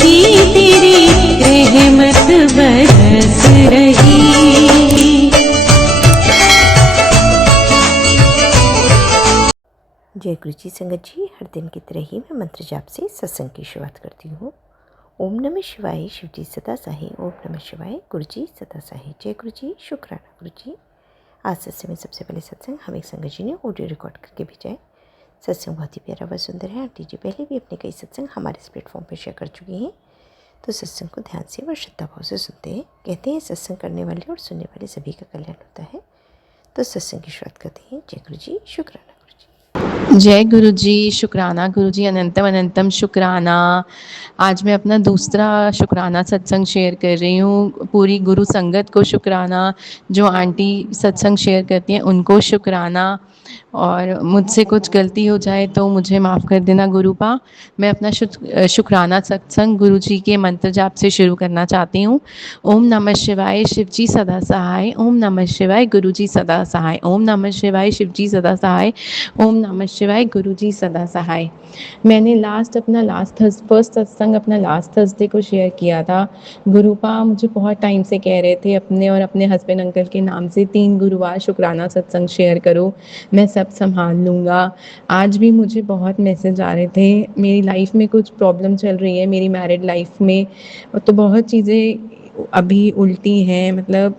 जी तेरी रहमत बरस रही। जय गुरु जी। संगत जी, हर दिन की तरह ही मैं मंत्र जाप से सत्संग की शुरुआत करती हूँ। ओम नमः शिवाय, शिव जी सदा साहे। ओम नमः शिवाय, गुरु जी सदा साहे। जय गुरु जी, शुक्राना गुरु जी। आज सत्संग में सबसे पहले सत्संग हम एक संगत जी ने ऑडियो रिकॉर्ड करके भेजा है। सत्संग बहुत ही प्यारा व सुंदर है। आंटी जी पहले भी अपने कई सत्संग हमारे इस प्लेटफॉर्म पर शेयर कर चुकी हैं, तो सत्संग को ध्यान से व श्रद्धा भाव से सुनते हैं। कहते हैं सत्संग करने वाले और सुनने वाले सभी का कल्याण होता है। तो सत्संग की शुरुआत करते हैं। जय गुरु जी, शुक्राना गुरु जी। जय गुरु जी, शुक्राना गुरु जी, अनंतम अनंतम शुक्राना। आज मैं अपना दूसरा शुक्राना सत्संग शेयर कर रही हूँ। पूरी गुरु संगत को शुक्राना, जो आंटी सत्संग शेयर करती हैं उनको शुक्राना, और मुझसे कुछ गलती हो जाए तो मुझे माफ़ कर देना गुरुपा। मैं अपना शुक्राना सत्संग गुरु जी के मंत्र जाप से शुरू करना चाहती हूँ। ओम नमः शिवाय, शिव जी सदा सहाय। ओम नमः शिवाय, गुरु जी सदा सहाय। ओम नमः शिवाय, शिव जी सदा सहाय। ओम नमः शिवाय, गुरु जी सदा सहाय। मैंने फर्स्ट सत्संग अपना लास्ट थर्सडे को शेयर किया था। गुरुपा मुझे बहुत टाइम से कह रहे थे अपने और अपने हस्बैंड अंकल के नाम से 3 गुरुवार शुक्राना सत्संग शेयर करो, मैं सब संभाल लूँगा। आज भी मुझे बहुत मैसेज आ रहे थे। मेरी लाइफ में कुछ प्रॉब्लम चल रही है, मेरी मैरिड लाइफ में, तो बहुत चीज़ें अभी उल्टी हैं, मतलब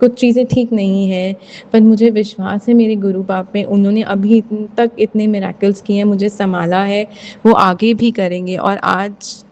कुछ चीज़ें ठीक नहीं हैं। पर मुझे विश्वास है मेरे गुरु बाप पे, उन्होंने अभी तक इतने मिरेकल्स किए हैं, मुझे संभाला है, वो आगे भी करेंगे। और आज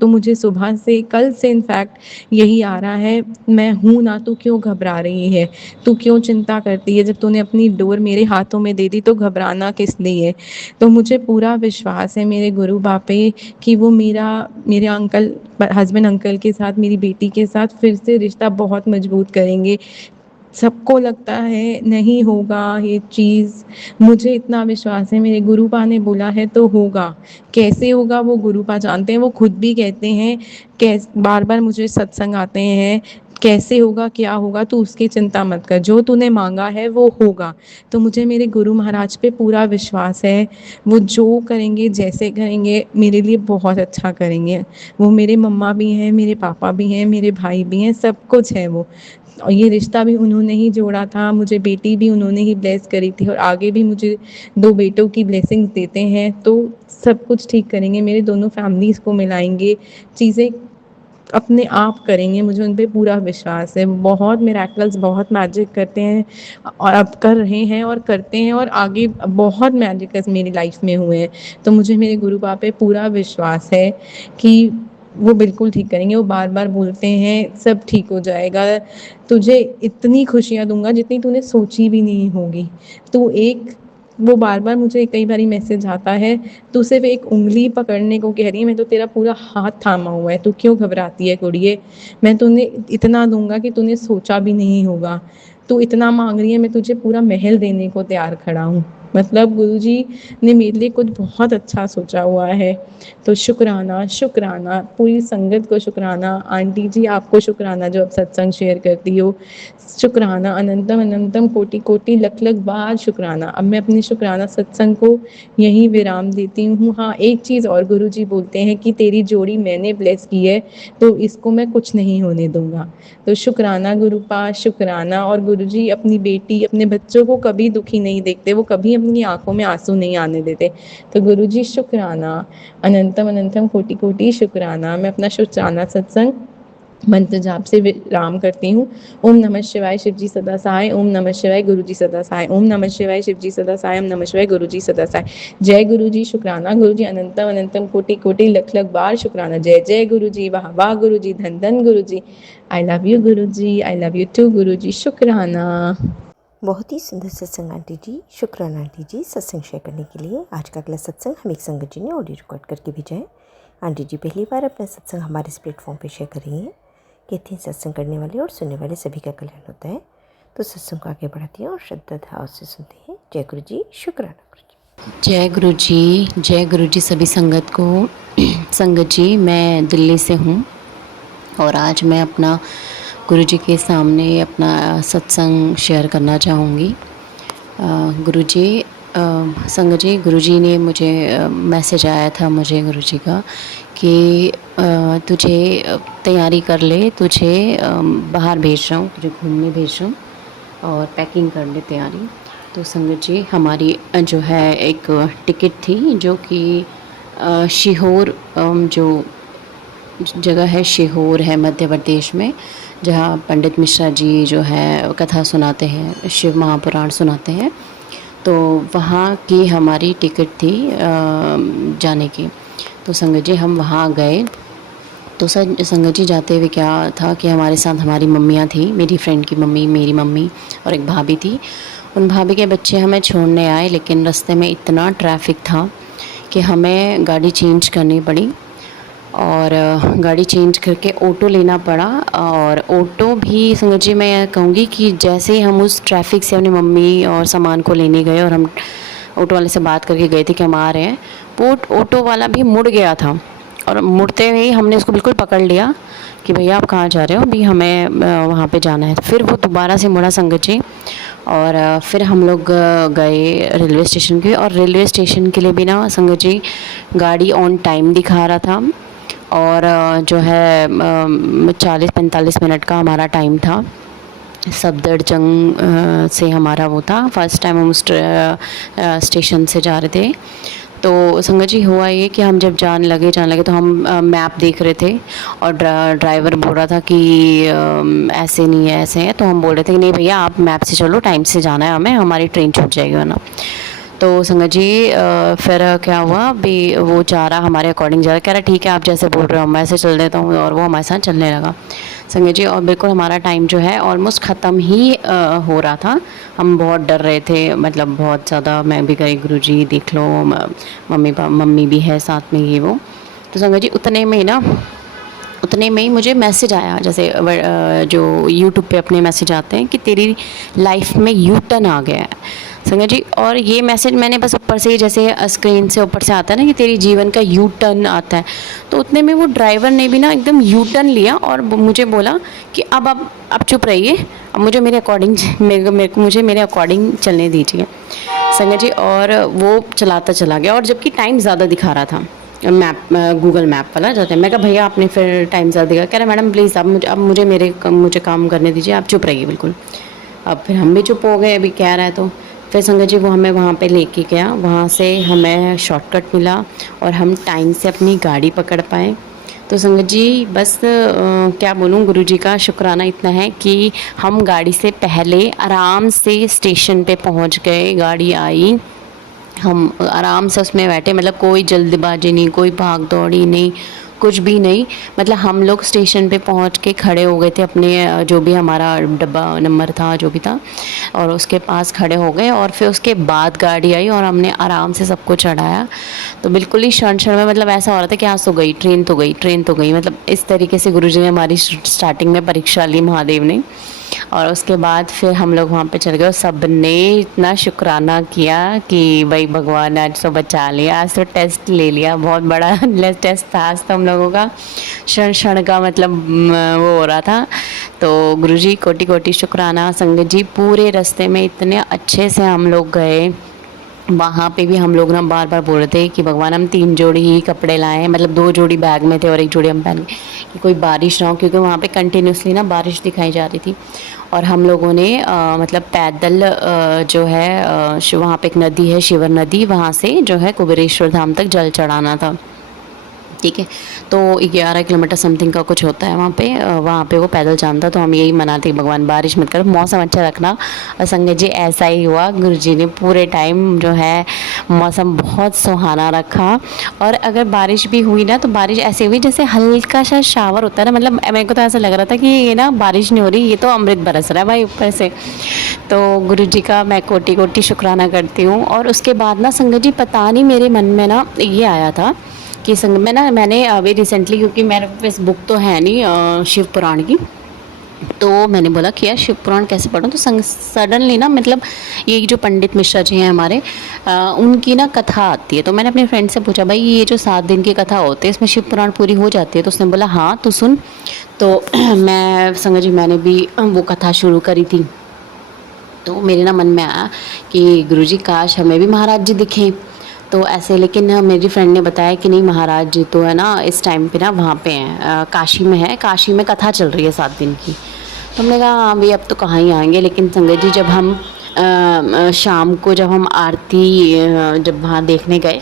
तो मुझे सुबह से, कल से इनफैक्ट यही आ रहा है, मैं हूँ ना, तू क्यों घबरा रही है, तू क्यों चिंता करती है, जब तूने अपनी डोर मेरे हाथों में दे दी तो घबराना किस लिए। तो मुझे पूरा विश्वास है मेरे गुरु बाप पे कि वो मेरे हस्बैंड अंकल के साथ, मेरी बेटी के साथ फिर से रिश्ता बहुत मजबूत करेंगे। सबको लगता है नहीं होगा ये चीज़, मुझे इतना विश्वास है मेरे गुरुपा ने बोला है तो होगा। कैसे होगा वो गुरुपा जानते हैं, वो खुद भी कहते हैं, बार बार मुझे सत्संग आते हैं, कैसे होगा क्या होगा तू उसकी चिंता मत कर, जो तूने मांगा है वो होगा। तो मुझे मेरे गुरु महाराज पे पूरा विश्वास है, वो जो करेंगे जैसे करेंगे मेरे लिए बहुत अच्छा करेंगे। वो मेरे मम्मा भी हैं, मेरे पापा भी हैं, मेरे भाई भी हैं, सब कुछ है वो। और ये रिश्ता भी उन्होंने ही जोड़ा था, मुझे बेटी भी उन्होंने ही ब्लेस करी थी, और आगे भी मुझे 2 बेटों की ब्लेसिंग्स देते हैं, तो सब कुछ ठीक करेंगे, मेरे दोनों फैमिलीज़ को मिलाएंगे, चीज़ें अपने आप करेंगे, मुझे उन पे पूरा विश्वास है। बहुत मिरेकल्स, बहुत मैजिक करते हैं, और अब कर रहे हैं और करते हैं, और आगे बहुत मैजिकल्स मेरी लाइफ में हुए हैं। तो मुझे मेरे गुरु बाप पे पूरा विश्वास है कि वो बिल्कुल ठीक करेंगे। वो बार बार बोलते हैं सब ठीक हो जाएगा, तुझे इतनी खुशियाँ दूंगा जितनी तूने सोची भी नहीं होगी। तू एक वो बार बार मुझे कई बारी मैसेज आता है, तू सिर्फ एक उंगली पकड़ने को कह रही है, मैं तो तेरा पूरा हाथ थामा हुआ है, तू क्यों घबराती है कुड़िए, मैं तूने इतना दूंगा कि तूने सोचा भी नहीं होगा। तू इतना मांग रही है, मैं तुझे पूरा महल देने को तैयार खड़ा हूँ। मतलब गुरुजी ने मेरे लिए कुछ बहुत अच्छा सोचा हुआ है। तो शुक्राना, शुक्राना, पूरी संगत को शुक्राना, आंटी जी आपको शुक्राना जो आप सत्संग शेयर करती हो, शुक्राना, अनंतम अनंतम कोटि कोटि लख लख बार शुक्राना। अब मैं अपने शुक्राना सत्संग को यहीं विराम देती हूँ। हाँ, एक चीज़ और, गुरुजी बोलते हैं कि तेरी जोड़ी मैंने ब्लेस की है तो इसको मैं कुछ नहीं होने दूंगा। तो शुक्राना गुरुपा, शुक्राना। और गुरुजी अपनी बेटी, अपने बच्चों को कभी दुखी नहीं देखते, वो कभी अपनी आंखों में आंसू नहीं आने देते। तो गुरुजी शुक्राना, अनंतम अनंतम कोटि कोटि शुक्राना। मैं अपना शुक्राना सत्संग मंत्र जाप से विराम करती हूँ। ओम नमः शिवाय, शिव जी सदा सहाय। ओम नमः शिवाय, गुरु जी सदा सहाय। ओम नमः शिवाय, शिव जी सदा सहाय। ओम नमः शिवाय, गुरु जी सदा सहाय। जय गुरु जी, शुक्राना गुरु जी, अनंतम अनंतम कोटि कोटि लख लख बार शुक्राना। जय जय गुरु जी, वाह वाह गुरु जी, धन धन गुरु जी। I love you Guru ji, I love you to गुरु जी, शुक्राना। बहुत ही सुंदर सत्संग आंटी जी, शुक्राना आंटी जी सत्संग शेयर करने के लिए। आज का अगला सत्संग हम एक संगत जी ने ऑडियो रिकॉर्ड करके भेजा है। आंटी जी पहली बार अपना सत्संग हमारे इस प्लेटफॉर्म पे शेयर कर रही हैं। कहते हैं सत्संग करने वाले और सुनने वाले सभी का कल्याण होता है। तो सत्संग को आगे बढ़ाती हैं और श्रद्धा भाव से सुनते हैं। जय गुरु जी, शुक्राना गुरु जी। जय गुरु जी, जय गुरु जी सभी संगत को। संगत जी, मैं दिल्ली से हूँ और आज मैं अपना गुरु जी के सामने अपना सत्संग शेयर करना चाहूँगी। गुरु जी, संगत जी, गुरु जी ने मुझे मैसेज आया था मुझे गुरु जी का कि तुझे तैयारी कर ले, तुझे बाहर भेज रहा हूँ, तुझे घूमने भेज रहा हूँ और पैकिंग कर ले तैयारी। तो संगत जी हमारी जो है एक टिकट थी जो कि सीहोर, जो जगह है सीहोर है मध्य प्रदेश में, जहाँ पंडित मिश्रा जी जो है कथा सुनाते हैं, शिव महापुराण सुनाते हैं। तो वहाँ की हमारी टिकट थी जाने की। तो संगत जी हम वहाँ गए। तो संगत जी जाते हुए क्या था कि हमारे साथ हमारी मम्मियाँ थी, मेरी फ्रेंड की मम्मी, मेरी मम्मी और एक भाभी थी। उन भाभी के बच्चे हमें छोड़ने आए, लेकिन रास्ते में इतना ट्रैफिक था कि हमें गाड़ी चेंज करनी पड़ी और गाड़ी चेंज करके ऑटो लेना पड़ा। और ऑटो भी संगत जी मैं कहूँगी कि जैसे ही हम उस ट्रैफिक से अपनी मम्मी और सामान को लेने गए और हम ऑटो वाले से बात करके गए थे कि हम आ रहे हैं, वो ऑटो वाला भी मुड़ गया था और मुड़ते हुए ही हमने उसको बिल्कुल पकड़ लिया कि भैया आप कहाँ जा रहे हो, अभी हमें वहाँ पे जाना है। फिर वो दोबारा से मुड़ा संगत जी और फिर हम लोग गए रेलवे स्टेशन के। और रेलवे स्टेशन के लिए भी ना संगत जी गाड़ी ऑन टाइम दिखा रहा था और जो है 40-45 मिनट का हमारा टाइम था। सफदरजंग से हमारा वो था, फर्स्ट टाइम हम उस स्टेशन से जा रहे थे। तो संगत जी हुआ ये कि हम जब जाने लगे तो हम मैप देख रहे थे और ड्राइवर बोल रहा था कि ऐसे नहीं है, ऐसे है। तो हम बोल रहे थे कि नहीं भैया आप मैप से चलो, टाइम से जाना है हमें, हमारी ट्रेन छूट जाएगी वरना। तो संगत जी फिर क्या हुआ, भी वो जा रहा हमारे अकॉर्डिंग जा रहा, कह रहा ठीक है आप जैसे बोल रहे हो मैं ऐसे चल देता हूँ, और वो हमारे साथ चलने लगा संगत जी। और बिल्कुल हमारा टाइम जो है ऑलमोस्ट ख़त्म ही हो रहा था। हम बहुत डर रहे थे, मतलब बहुत ज़्यादा। मैं भी गई, गुरुजी देख लो, मम्मी भी है साथ में, ये वो। तो संगत जी उतने में ही मुझे मैसेज आया, जैसे जो यूट्यूब पे अपने मैसेज आते हैं कि तेरी लाइफ में यू टर्न आ गया है संगत जी। और ये मैसेज मैंने बस ऊपर से ही, जैसे स्क्रीन से ऊपर से आता है ना कि तेरी जीवन का यू टर्न आता है, तो उतने में वो ड्राइवर ने भी ना एकदम यू टर्न लिया और मुझे बोला कि अब चुप रहिए, अब मुझे मेरे अकॉर्डिंग मुझे मेरे अकॉर्डिंग चलने दीजिए संगत जी। और वो चलाता चला गया और जबकि टाइम ज़्यादा दिखा रहा था, मैप गूगल मैप वाला जाते हैं। मैं कहा भैया आपने फिर टाइम ज़्यादा दिखा, कह रहा मैडम प्लीज़ अब मुझे काम करने दीजिए, आप चुप रहिए बिल्कुल। अब फिर हम भी चुप हो गए, अभी कह रहा है तो फिर संगत जी वो हमें वहाँ पे लेके गया, वहाँ से हमें शॉर्टकट मिला और हम टाइम से अपनी गाड़ी पकड़ पाए। तो संगत जी बस क्या बोलूँ, गुरुजी का शुक्राना इतना है कि हम गाड़ी से पहले आराम से स्टेशन पे पहुँच गए, गाड़ी आई, हम आराम से उसमें बैठे, मतलब कोई जल्दबाजी नहीं, कोई भाग दौड़ी नहीं, कुछ भी नहीं। मतलब हम लोग स्टेशन पे पहुंच के खड़े हो गए थे, अपने जो भी हमारा डब्बा नंबर था जो भी था, और उसके पास खड़े हो गए। और फिर उसके बाद गाड़ी आई और हमने आराम से सबको चढ़ाया। तो बिल्कुल ही क्षण क्षण में मतलब ऐसा हो रहा था कि आज तो गई ट्रेन, तो गई। मतलब इस तरीके से गुरुजी ने हमारी स्टार्टिंग में परीक्षा ली, महादेव ने। और उसके बाद फिर हम लोग वहाँ पे चल गए और सब ने इतना शुक्राना किया कि भाई भगवान आज तो बचा लिया, आज तो टेस्ट ले लिया, बहुत बड़ा टेस्ट था आज तो हम लोगों का, क्षण क्षण का मतलब वो हो रहा था। तो गुरुजी कोटि कोटि शुक्राना। संगत जी पूरे रास्ते में इतने अच्छे से हम लोग गए, वहाँ पे भी हम लोग ना बार बार बोल रहे थे कि भगवान हम 3 जोड़ी ही कपड़े लाए हैं, मतलब 2 जोड़ी बैग में थे और 1 जोड़ी हम पहन के, कि कोई बारिश ना हो, क्योंकि वहाँ पे कंटिन्यूसली ना बारिश दिखाई जा रही थी। और हम लोगों ने मतलब पैदल जो है वहाँ पे एक नदी है, शिवर नदी, वहाँ से जो है कुबेरेश्वर धाम तक जल चढ़ाना था, ठीक है। तो 11 किलोमीटर समथिंग का कुछ होता है वहाँ पे वो पैदल जाना था। तो हम यही मनाते कि भगवान बारिश मत करो, मौसम अच्छा रखना। और संगत जी ऐसा ही हुआ, गुरुजी ने पूरे टाइम जो है मौसम बहुत सुहाना रखा। और अगर बारिश भी हुई ना तो बारिश ऐसे हुई जैसे हल्का सा शावर होता है ना, मतलब मेरे को तो ऐसा लग रहा था कि ये ना बारिश नहीं हो रही, ये तो अमृत बरस रहा है भाई ऊपर से। तो गुरुजी का मैं कोटि कोटि शुक्राना करती हूँ। और उसके बाद ना संगत जी पता नहीं मेरे मन में ना ये आया था कि मैंने अभी रिसेंटली, क्योंकि मेरे पास बुक तो है नहीं शिव पुराण की, तो मैंने बोला कि यार शिव पुराण कैसे पढूं। तो सडनली ना मतलब ये जो पंडित मिश्रा जी हैं हमारे, उनकी ना कथा आती है। तो मैंने अपने फ्रेंड से पूछा भाई ये जो 7 दिन की कथा होती है इसमें शिव पुराण पूरी हो जाती है? तो उसने बोला हाँ तू सुन। तो मैं संगत जी मैंने भी वो कथा शुरू करी थी। तो मेरे ना मन में आया कि गुरुजी काश हमें भी महाराज जी दिखें। तो ऐसे, लेकिन मेरी फ्रेंड ने बताया कि नहीं, महाराज जी तो है ना इस टाइम पे ना वहाँ पे हैं, काशी में है, काशी में कथा चल रही है 7 दिन की। तो हमने कहा हाँ भाई अब तो कहाँ ही आएंगे। लेकिन संगत जी जब हम शाम को जब हम आरती जब वहाँ देखने गए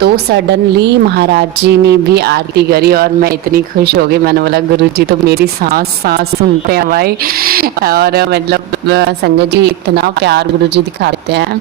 तो सडनली महाराज जी ने भी आरती करी और मैं इतनी खुश हो गई। मैंने बोला गुरु जी तो मेरी सांस सांस सुनते हैं भाई। और मतलब संगत जी इतना प्यार गुरु जी दिखाते हैं।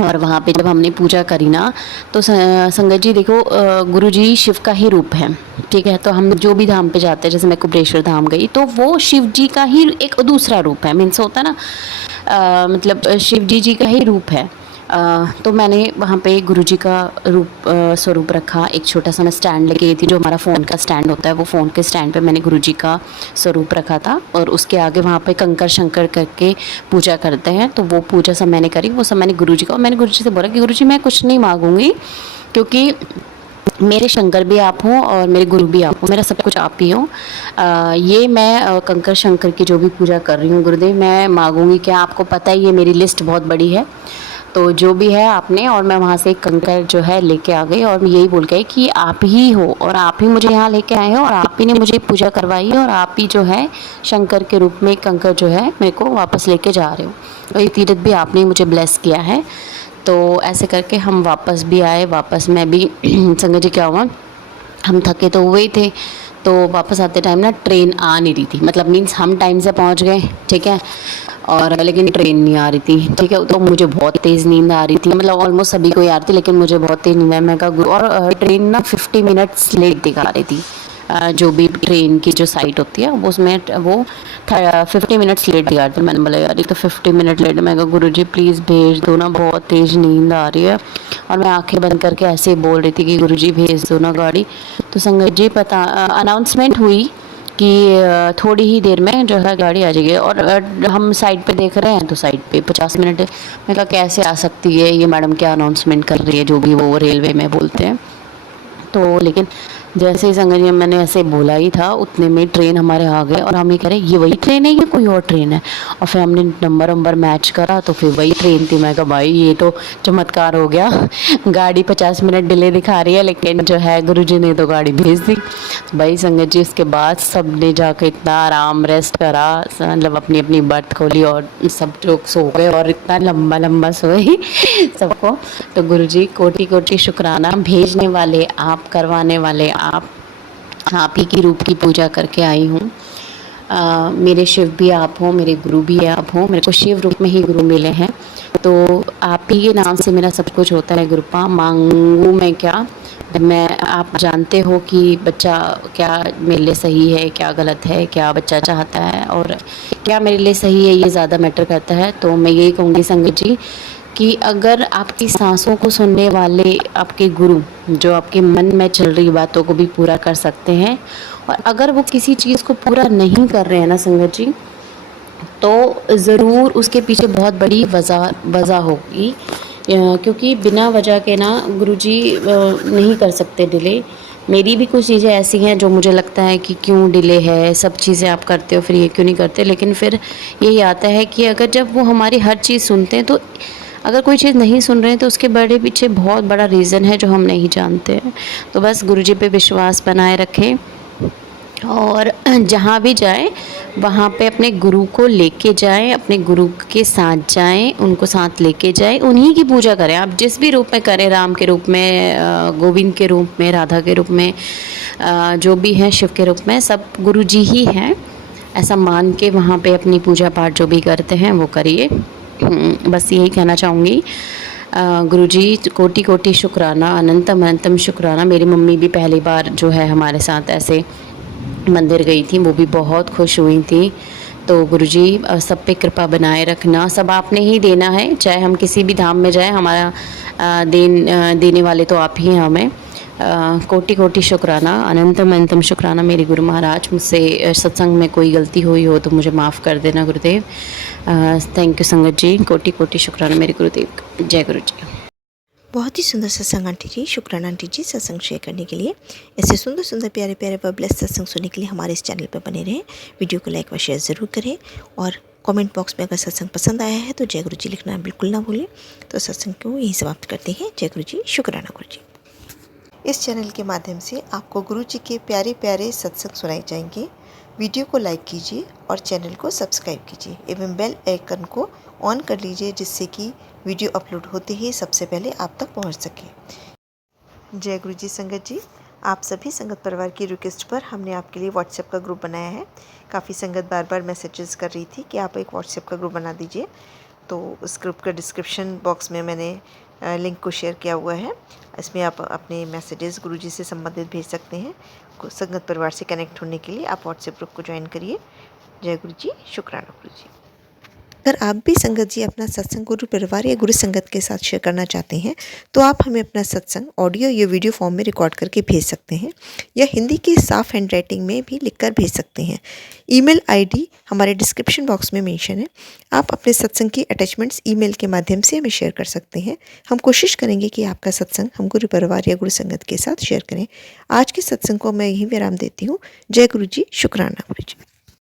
और वहाँ पे जब हमने पूजा करी ना तो संगत जी देखो, गुरु जी शिव का ही रूप है, ठीक है। तो हम जो भी धाम पे जाते हैं, जैसे मैं कुबेरेश्वर धाम गई तो वो शिव जी का ही एक दूसरा रूप है, मीन्स होता है ना, मतलब शिव जी का ही रूप है। तो मैंने वहाँ पे गुरु जी का रूप स्वरूप रखा। एक छोटा सा मैं स्टैंड लेके गई थी, जो हमारा फ़ोन का स्टैंड होता है, वो फ़ोन के स्टैंड पे मैंने गुरु जी का स्वरूप रखा था। और उसके आगे वहाँ पे कंकर शंकर करके पूजा करते हैं, तो वो पूजा सब मैंने करी। वो सब मैंने गुरु जी का, और मैंने गुरु जी से बोला कि गुरु जी मैं कुछ नहीं मांगूंगी, क्योंकि मेरे शंकर भी आप हो और मेरे गुरु भी आप हो, मेरा सब कुछ आप ही हो। ये मैं कंकर शंकर की जो भी पूजा कर रही हूँ गुरुदेव, मैं मांगूंगी क्या, आपको पता है ये मेरी लिस्ट बहुत बड़ी है, तो जो भी है आपने। और मैं वहाँ से एक कंकर जो है लेके आ गई और यही बोल गई कि आप ही हो और आप ही मुझे यहाँ लेके आए हो और आप ही ने मुझे पूजा करवाई है और आप ही जो है शंकर के रूप में कंकर जो है मेरे को वापस लेके जा रहे हो, और ये तीर्थ भी आपने मुझे ब्लेस किया है। तो ऐसे करके हम वापस भी आए। वापस मैं भी संगत जी क्या हुआ, हम थके तो हुए ही थे, तो वापस आते टाइम ना ट्रेन आ नहीं रही थी, मतलब मीन्स हम टाइम से पहुंच गए, ठीक है, और लेकिन ट्रेन नहीं आ रही थी, ठीक है। तो मुझे बहुत तेज़ नींद आ रही थी, मतलब ऑलमोस्ट सभी को ही आ रही थी, लेकिन मुझे बहुत तेज़ नींद आई। मैं कहा और ट्रेन ना 50 मिनट्स लेट दिखा रही थी। जो भी ट्रेन की जो साइट होती है वो उसमें वो 50 मिनट्स लेट दिखा रही थी। मैंने बोला यार ये तो 50 मिनट लेट है। मैं कहा गुरु जी प्लीज़ भेज दो ना, बहुत तेज़ नींद आ रही है। और मैं आंखें बंद करके ऐसे ही बोल रही थी कि गुरु जी भेज दो ना गाड़ी। तो संगत जी पता अनाउंसमेंट हुई कि थोड़ी ही देर में जो है गाड़ी आ जाएगी, और हम साइड पे देख रहे हैं तो साइड पे 50 मिनट है। मैं कहा कैसे आ सकती है ये मैडम, क्या अनाउंसमेंट कर रही है, जो भी वो रेलवे में बोलते हैं। तो लेकिन जैसे ही संगत जी मैंने ऐसे बोला ही था उतने में ट्रेन हमारे आ गए, और हम ये कह रहे ये वही ट्रेन है या कोई और ट्रेन है। और फिर हमने नंबर मैच करा तो फिर वही ट्रेन थी। मैं कहा भाई ये तो चमत्कार हो गया, गाड़ी 50 मिनट डिले दिखा रही है लेकिन जो है गुरुजी ने तो गाड़ी भेज दी। भाई संगत जी उसके बाद सब ने जाकर इतना आराम रेस्ट करा, मतलब अपनी अपनी बर्थ खोली और सब लोग सो गए, और इतना लंबा लंबा सोए सबको। तो गुरुजी कोटि कोटि शुक्राना, भेजने वाले आप, करवाने वाले आप ही की रूप की पूजा करके आई हूँ। मेरे शिव भी आप हो, मेरे गुरु भी आप हो, मेरे को शिव रूप में ही गुरु मिले हैं, तो आप ही के नाम से मेरा सब कुछ होता है। गुरुपा मांगू मैं क्या, मैं आप जानते हो कि बच्चा क्या मेरे लिए सही है, क्या गलत है, क्या बच्चा चाहता है और क्या मेरे लिए सही है, ये ज़्यादा मैटर करता है। तो मैं यही कहूँगी संगत जी कि अगर आपकी सांसों को सुनने वाले आपके गुरु जो आपके मन में चल रही बातों को भी पूरा कर सकते हैं, और अगर वो किसी चीज़ को पूरा नहीं कर रहे हैं ना संगत जी, तो ज़रूर उसके पीछे बहुत बड़ी वजह होगी, क्योंकि बिना वजह के ना गुरुजी नहीं कर सकते डिले। मेरी भी कुछ चीज़ें ऐसी हैं जो मुझे लगता है कि क्यों डिले है, सब चीज़ें आप करते हो फिर ये क्यों नहीं करते, लेकिन फिर यही आता है कि अगर जब वो हमारी हर चीज़ सुनते हैं, तो अगर कोई चीज़ नहीं सुन रहे हैं तो उसके बड़े पीछे बहुत बड़ा रीज़न है जो हम नहीं जानते हैं। तो बस गुरुजी पे विश्वास बनाए रखें और जहाँ भी जाएं वहाँ पे अपने गुरु को लेके जाएं, अपने गुरु के साथ जाएं, उनको साथ लेके जाएं, उन्हीं की पूजा करें। आप जिस भी रूप में करें, राम के रूप में, गोविंद के रूप में, राधा के रूप में, जो भी हैं शिव के रूप में, सब गुरु जी ही हैं, ऐसा मान के वहाँ पे अपनी पूजा पाठ जो भी करते हैं वो करिए। बस यही कहना चाहूँगी। गुरुजी कोटि कोटि शुक्राना, अनंतम अनंतम शुक्राना। मेरी मम्मी भी पहली बार जो है हमारे साथ ऐसे मंदिर गई थी, वो भी बहुत खुश हुई थी। तो गुरुजी सब पे कृपा बनाए रखना, सब आपने ही देना है, चाहे हम किसी भी धाम में जाएं, हमारा देने वाले तो आप ही हैं हमें। कोटि कोटि शुक्राना, अनंतम अनंतम शुक्राना मेरे गुरु महाराज। मुझसे सत्संग में कोई गलती हुई हो तो मुझे माफ़ कर देना गुरुदेव। थैंक यू संगत जी, कोटि कोटि शुक्राना मेरे गुरुदेव। जय गुरु जी। बहुत ही सुंदर सत्संग आंटी जी, शुक्राना आंटी जी सत्संग शेयर करने के लिए। ऐसे सुंदर सुंदर प्यारे प्यारे व ब्लेस्ड सत्संग सुनने के लिए हमारे इस चैनल पर बने रहें। वीडियो को लाइक व शेयर ज़रूर करें और कमेंट बॉक्स में अगर सत्संग पसंद आया है तो जय गुरु जी लिखना बिल्कुल ना भूलें। तो सत्संग को यहीं समाप्त करते हैं। जय गुरु जी, शुक्राना गुरु जी। इस चैनल के माध्यम से आपको गुरु जी के प्यारे प्यारे सत्संग सुनाए जाएंगे। वीडियो को लाइक कीजिए और चैनल को सब्सक्राइब कीजिए एवं बेल आइकन को ऑन कर लीजिए, जिससे कि वीडियो अपलोड होते ही सबसे पहले आप तक पहुंच सके। जय गुरु जी संगत जी, आप सभी संगत परिवार की रिक्वेस्ट पर हमने आपके लिए व्हाट्सएप का ग्रुप बनाया है। काफ़ी संगत बार बार मैसेजेस कर रही थी कि आप एक व्हाट्सएप का ग्रुप बना दीजिए, तो उस ग्रुप का डिस्क्रिप्शन बॉक्स में मैंने लिंक को शेयर किया हुआ है। इसमें आप अपने मैसेजेस गुरु जी से संबंधित भेज सकते हैं। संगत परिवार से कनेक्ट होने के लिए आप व्हाट्सएप ग्रुप को ज्वाइन करिए। जय गुरु जी, शुक्राना गुरु जी। अगर आप भी संगत जी अपना सत्संग गुरु परिवार या गुरु संगत के साथ शेयर करना चाहते हैं तो आप हमें अपना सत्संग ऑडियो या वीडियो फॉर्म में रिकॉर्ड करके भेज सकते हैं, या हिंदी की साफ हैंड राइटिंग में भी लिखकर भेज सकते हैं। ईमेल आईडी हमारे डिस्क्रिप्शन बॉक्स में मेंशन है। आप अपने सत्संग की अटैचमेंट्स ईमेल के माध्यम से हमें शेयर कर सकते हैं। हम कोशिश करेंगे कि आपका सत्संग हम गुरु परिवार या गुरु संगत के साथ शेयर करें। आज के सत्संग को मैं यहीं विराम देती हूँ। जय गुरु जी, शुक्राना गुरु जी।